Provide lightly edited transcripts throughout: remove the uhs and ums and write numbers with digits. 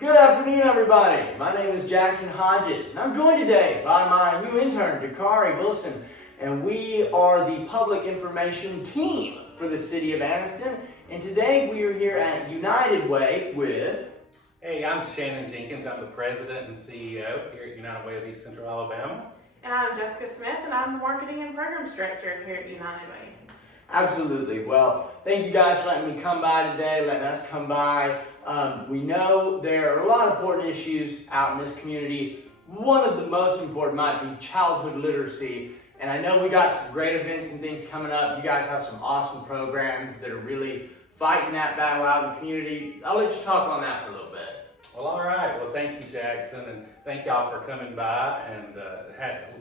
Good afternoon, everybody. My name is Jackson Hodges, and I'm joined today by my new intern, Dakari Wilson, and we are the public information team for the city of Anniston. And today we are here at United Way with... Hey, I'm Shannon Jenkins. I'm the president and CEO here at United Way of East Central Alabama. And I'm Jessica Smith, and I'm the marketing and programs director here at United Way. Absolutely. Well, thank you guys for letting me come by today, letting us come by. We know there are a lot of important issues out in this community. One of the most important might be childhood literacy. And I know we got some great events and things coming up. You guys have some awesome programs that are really fighting that battle out in the community. I'll let you talk on that for a little bit. Well, all right. Well, thank you, Jackson, and thank y'all for coming by and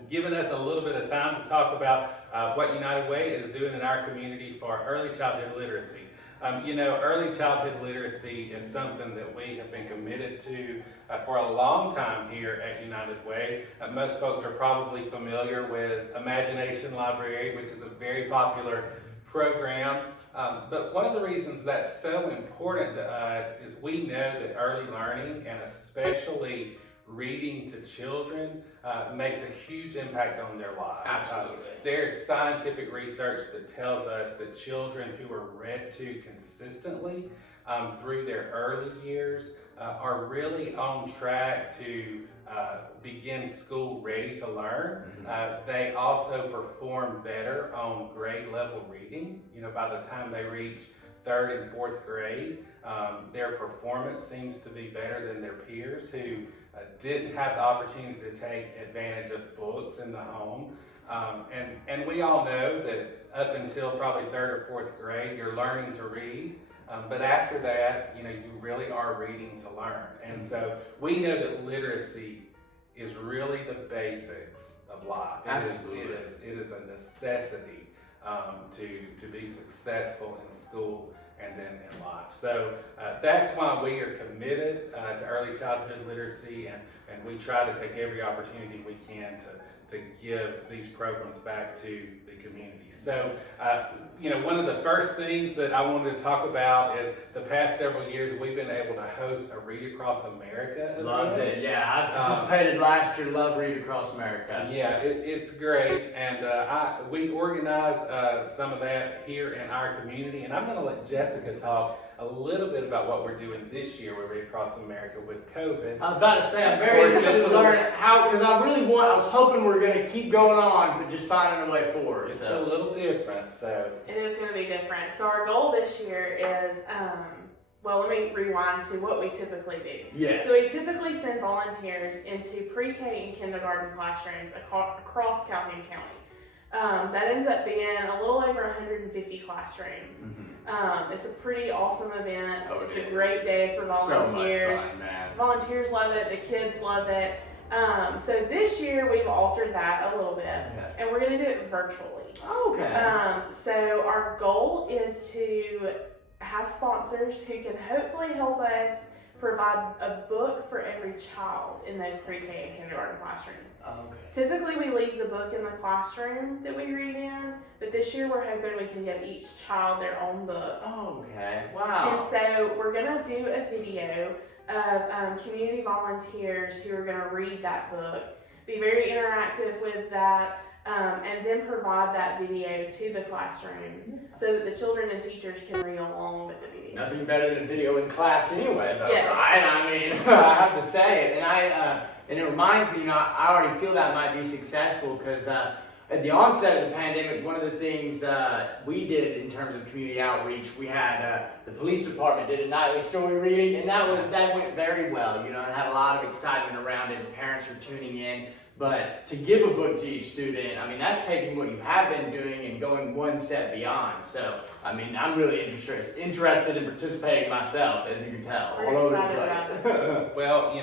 giving us a little bit of time to talk about what United Way is doing in our community for early childhood literacy. Early childhood literacy is something that we have been committed to for a long time here at United Way. Most folks are probably familiar with Imagination Library, which is a very popular program. But one of the reasons that's so important to us is we know that early learning, and especially reading to children, makes a huge impact on their lives. Absolutely. There's scientific research that tells us that children who are read to consistently through their early years are really on track to begin school ready to learn. They also perform better on grade level reading. By the time they reach 3rd and 4th grade, their performance seems to be better than their peers who didn't have the opportunity to take advantage of books in the home. And we all know that up until probably 3rd or 4th grade, you're learning to read. But after that, you really are reading to learn. And so we know that literacy is really the basics of life. It is a necessity to be successful in school and then in life. So that's why we are committed to early childhood literacy, and we try to take every opportunity we can to give these programs back to the community. So, one of the first things that I wanted to talk about is the past several years we've been able to host a Read Across America event. Loved it. Yeah, I participated last year. Love Read Across America. Yeah, it's great, and we organize some of that here in our community, and I'm going to let Jessica talk a little bit about what we're doing this year with Read Across America with COVID. I was about to say, I'm very interested to learn how, because I was hoping we were going to keep going on, but just finding a way forward. It's a little different, so. It is going to be different. So our goal this year is, let me rewind to what we typically do. Yes. So we typically send volunteers into pre-K and kindergarten classrooms across Calhoun County. That ends up being a little over 150 classrooms. It's a pretty awesome event. It's a great day for volunteers. So much fun, man. Volunteers love it. The kids love it. So this year we've altered that a little bit, and we're going to do it virtually. Okay. So our goal is to have sponsors who can hopefully help us provide a book for every child in those pre-K and kindergarten classrooms. Okay. Typically we leave the book in the classroom that we read in, but this year we're hoping we can give each child their own book. Okay. Wow. And so we're gonna do a video of community volunteers who are gonna read that book, be very interactive with that, and then provide that video to the classrooms so that the children and teachers can read along with the video. Nothing better than a video in class anyway, though, Yes. right? I mean, I have to say it. And it reminds me, I already feel that might be successful because at the onset of the pandemic, one of the things we did in terms of community outreach, we had the police department did a nightly story reading, and that went very well. It had a lot of excitement around it. Parents were tuning in. But to give a book to each student, that's taking what you have been doing and going one step beyond. So, I'm really interested in participating myself, as you can tell. We're excited about it. Well,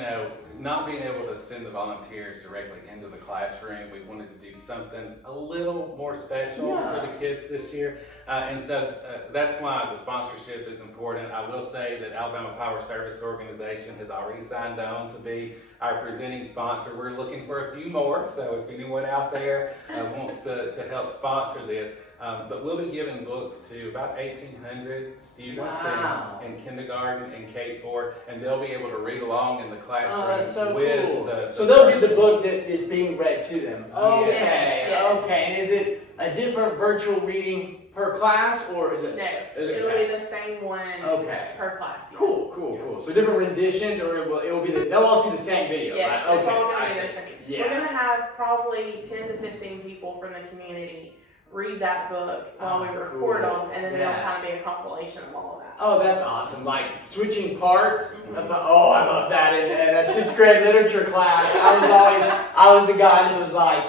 not being able to send the volunteers directly into the classroom, we wanted to do something a little more special for the kids this year. And so that's why the sponsorship is important. I will say that Alabama Power Service Organization has already signed on to be our presenting sponsor. We're looking for a few more, so if anyone out there wants to help sponsor this, But we'll be giving books to about 1,800 students Wow. in kindergarten and K-4, and they'll be able to read along in the classroom Oh, that's so with cool. the So they'll be the book that is being read to them. Okay, Yes. okay. And is it a different virtual reading per class, or is it? No, Is it it'll okay? be the same one Okay. per class. Yeah. Cool. So different renditions, or it will be they'll all see the same video, Yes, right? it's all I going to be see. the same. Yeah. We're going to have probably 10 to 15 people from the community read that book while we record cool. them, and then Yeah. it'll kind of be a compilation of all of that. Oh, that's awesome. Like switching parts. Mhm. Oh, I love that. In a 6th grade literature class, I was the guy that was like,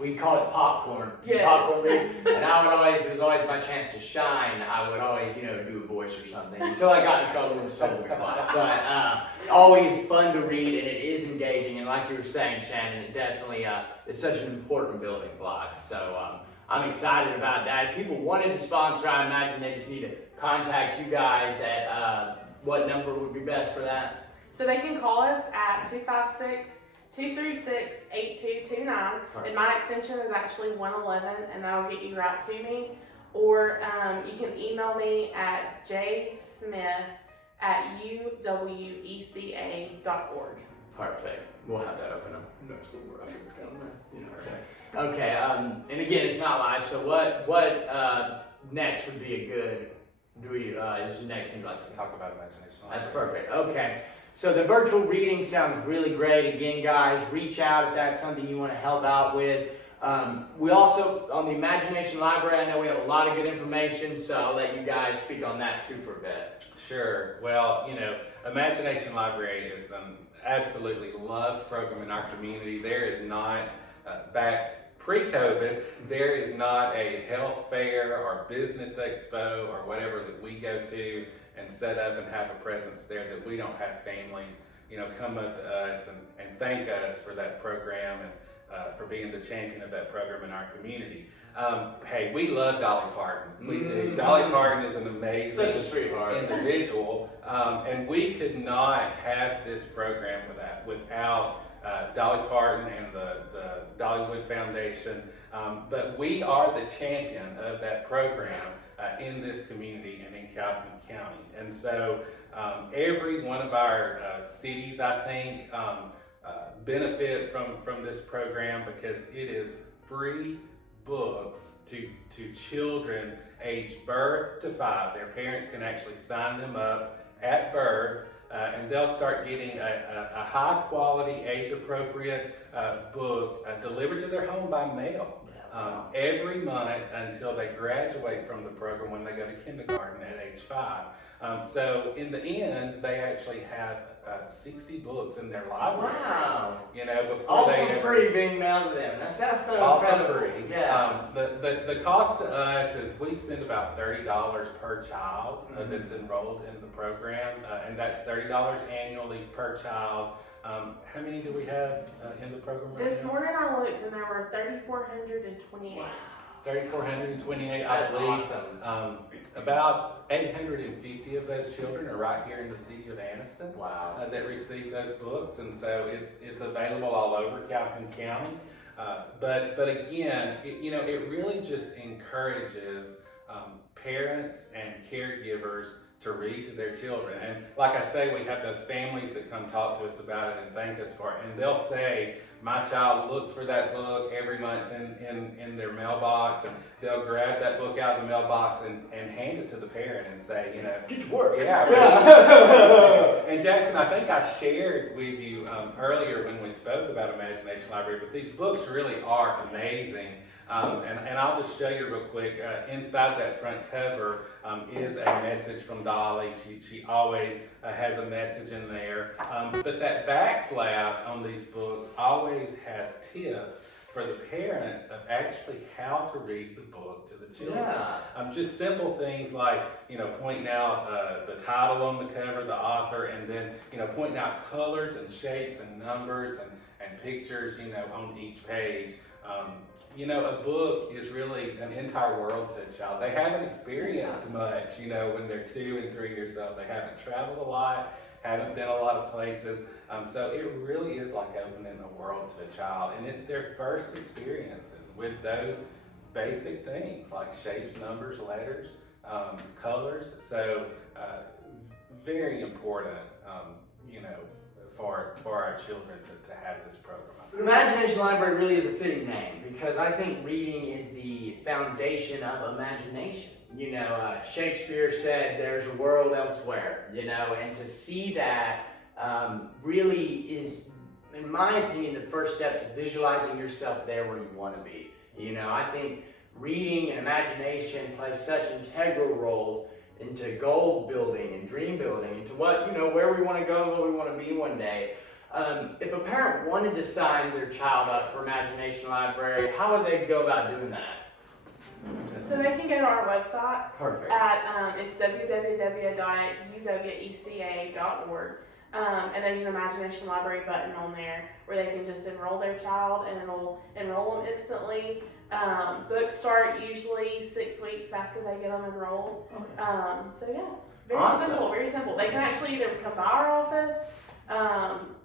we call it popcorn. Yes. Popcorn read. And it was always my chance to shine. I would always, do a voice or something. Until I got in trouble and was told to be quiet. But always fun to read, and it is engaging. And like you were saying, Shannon, it definitely is such an important building block. So I'm excited about that. If people wanted to sponsor, I imagine they just need to contact you guys at what number would be best for that? So they can call us at 256-236-8229, and my extension is actually 111, and that'll get you right to me. Or you can email me at jsmith@uweca.org. Perfect. We'll have that open up. Okay. And again, it's not live. So what next would be a good? Is the next thing Let's talk about imagination. That's perfect. Okay. So the virtual reading sounds really great. Again, guys, reach out if that's something you want to help out with. We also, on the Imagination Library, I know we have a lot of good information, so I'll let you guys speak on that too for a bit. Sure. Well, Imagination Library is an absolutely loved program in our community. There is not, back pre-COVID, there is not a health fair or business expo or whatever that we go to and set up and have a presence there that we don't have families, come up to us and thank us for that program and for being the champion of that program in our community. Hey, we love Dolly Parton. We do. Dolly Parton is an amazing Such a sweetheart. individual, and we could not have this program without Dolly Parton and the Dollywood Foundation. But we are the champion of that program in this community and in Calhoun County. And so every one of our cities, I think, benefit from this program because it is free books to children aged birth to 5. Their parents can actually sign them up at birth, and they'll start getting a high quality, age appropriate book delivered to their home by mail every month until they graduate from the program when they go to kindergarten at age 5. So in the end, they actually have 60 books in their library. Wow. Before All they for ever, free being mailed to them. That's so all incredible. for free. Yeah. The cost to us is we spend about $30 per child that's enrolled in the program, and that's $30 annually per child. How many do we have in the program right This now? morning I looked, and there were 3,428. 3,428, I That's believe. awesome. About 850 of those children are right here in the city of Anniston. Wow. That receive those books, and so it's available all over Calhoun County. But again, it really just encourages parents and caregivers to read to their children. And like I say, we have those families that come talk to us about it and thank us for it. And they'll say, my child looks for that book every month in their mailbox, and they'll grab that book out of the mailbox and hand it to the parent and say, Get to work. yeah. Yeah. And Jackson, I think I shared with you earlier when we spoke about Imagination Library, but these books really are amazing. And I'll just show you real quick. Inside that front cover is a message from Dolly. She always has a message in there. But that back flap on these books always has tips for the parents of actually how to read the book to the children. Yeah. Just simple things like, pointing out the title on the cover, the author, and then, pointing out colors and shapes and numbers and pictures, on each page. A book is really an entire world to a child. They haven't experienced much, when they're 2 and 3 years old. They haven't traveled a lot, haven't been a lot of places. So it really is like opening the world to a child. And it's their first experiences with those basic things like shapes, numbers, letters, colors. So very important, for our children to have this program. The Imagination Library really is a fitting name because I think reading is the foundation of imagination. Shakespeare said there's a world elsewhere, and to see that really is, in my opinion, the first step to visualizing yourself there where you want to be. I think reading and imagination play such integral roles into goal building and dream building, into where we want to go and what we want to be one day. If a parent wanted to sign their child up for Imagination Library, how would they go about doing that? So they can go to our website. Perfect. At it's www.uweca.org. And there's an Imagination Library button on there where they can just enroll their child, and it'll enroll them instantly. Books start usually 6 weeks after they get them enrolled. Okay. So yeah, very Awesome. simple, very simple. They can actually either come by our office.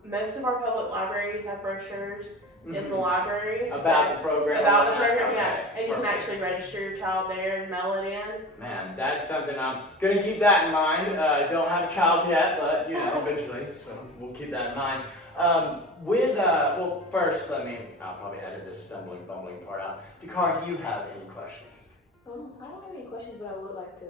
Most of our public libraries have brochures in the library About the program. about the program, Okay. yeah, and you can Perfect. actually register your child there and mail it in. Man, that's something I'm gonna keep that in mind. Don't have a child yet, but eventually, so we'll keep that in mind. First, I'll probably edit this bumbling part out. Dakar, do you have any questions? I don't have any questions, but I would like to,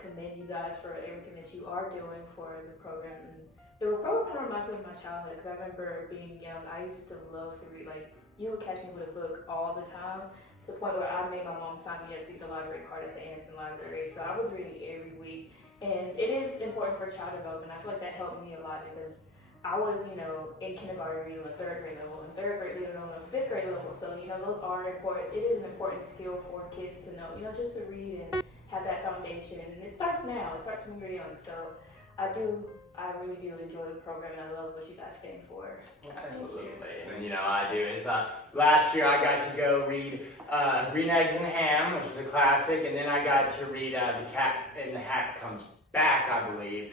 commend you guys for everything that you are doing for the program. And the program kind of reminds me of my childhood, because I remember being young, I used to love to read. You would catch me with a book all the time, to the point where I made my mom sign me up to get the library card at the Anniston library. So I was reading every week, and it is important for child development. I feel like that helped me a lot, because I was, in kindergarten reading on the 3rd grade level, and 3rd grade reading on the 5th grade level. So, those are important. It is an important skill for kids to know, just to read and have that foundation. And it starts now. It starts when you're young. So I really do enjoy the program, and I love what you guys stand for. Absolutely. And I do. It's last year I got to go read Green Eggs and Ham, which is a classic, and then I got to read The Cat in the Hat Comes Back, I believe.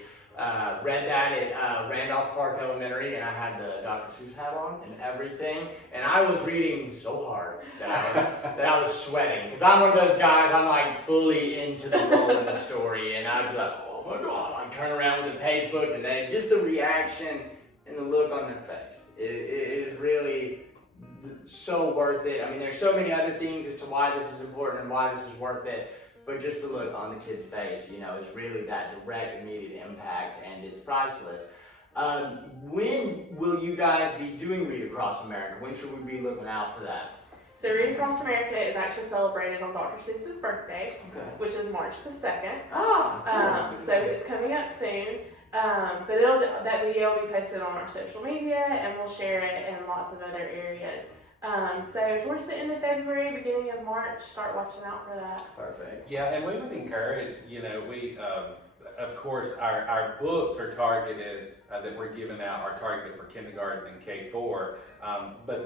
Read that at Randolph Park Elementary, and I had the Dr. Seuss hat on and everything, and I was reading so hard that I was sweating, because I'm one of those guys, I'm fully into the role in the story, and I'd be like, oh my God, I turn around with the page book, and then just the reaction and the look on their face. It is really so worth it. There's so many other things as to why this is important and why this is worth it. But just the look on the kid's face, is really that direct, immediate impact, and it's priceless. When will you guys be doing Read Across America? When should we be looking out for that? So Read Across America is actually celebrated on Dr. Seuss's birthday, which is March the 2nd. Cool. So it's coming up soon. But that video will be posted on our social media, and we'll share it in lots of other areas. So towards the end of February, beginning of March, start watching out for that. Perfect. Yeah, and we would encourage, of course, our books are targeted, that we're giving out are targeted for kindergarten and K4, but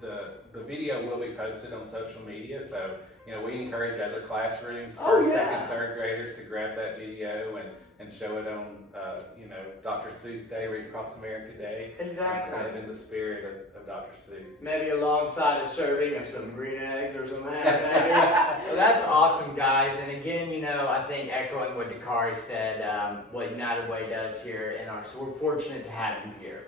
the video will be posted on social media, so, we encourage other classrooms, first, second, third graders to grab that video and show it on, Dr. Seuss Day, Read Across America Day. Exactly. Kind of in the spirit of Dr. Seuss. Maybe alongside a serving of some green eggs or something. Maybe. Well, that's awesome, guys. And again, I think echoing what Dakari said, what United Way does here so we're fortunate to have you here.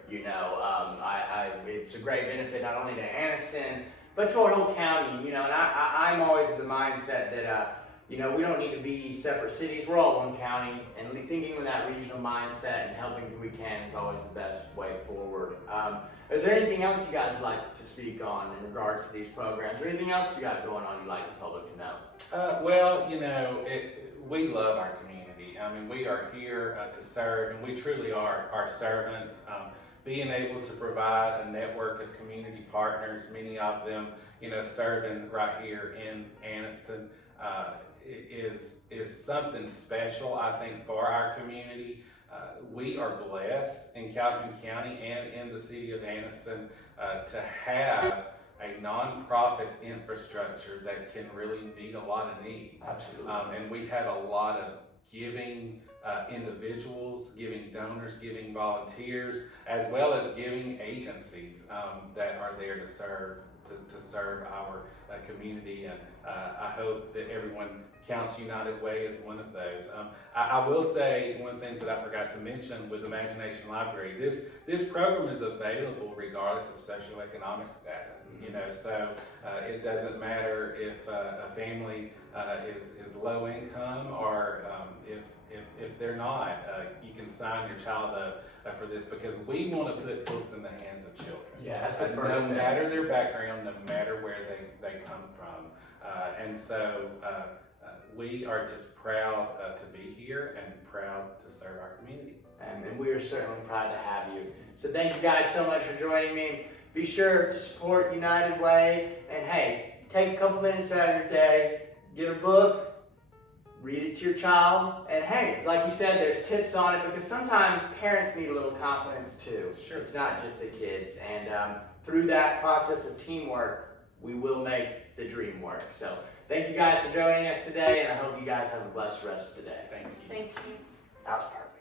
It's a great benefit not only to Anniston, but to our whole county. And I'm always of the mindset that we don't need to be separate cities. We're all one county, and thinking with that regional mindset and helping who we can is always the best way forward. Is there anything else you guys would like to speak on in regards to these programs, or anything else you got going on you'd like the public to know? We love our community. We are here to serve, and we truly are our servants. Being able to provide a network of community partners, many of them, serving right here in Anniston, is something special, I think, for our community. We are blessed in Calhoun County and in the city of Anniston to have a nonprofit infrastructure that can really meet a lot of needs. Absolutely. And we had a lot of giving individuals, giving donors, giving volunteers, as well as giving agencies that are there to serve to serve our community, and I hope that everyone counts United Way as one of those. I will say one of the things that I forgot to mention with Imagination Library, this program is available regardless of socioeconomic status. You know, so it doesn't matter if a family is low income or if they're not. You can sign your child up for this, because we want to put books in the hands of children. Yeah, that's the first No step. matter their background, no matter where they come from. And so we are just proud to be here and proud to serve our community. And we are certainly proud to have you. So thank you guys so much for joining me. Be sure to support United Way, and hey, take a couple minutes out of your day, get a book, read it to your child, and hey, like you said, there's tips on it, because sometimes parents need a little confidence too. Sure. It's not just the kids, and through that process of teamwork, we will make the dream work. So thank you guys for joining us today, and I hope you guys have a blessed rest of the day. Thank you. Thank you. That was perfect.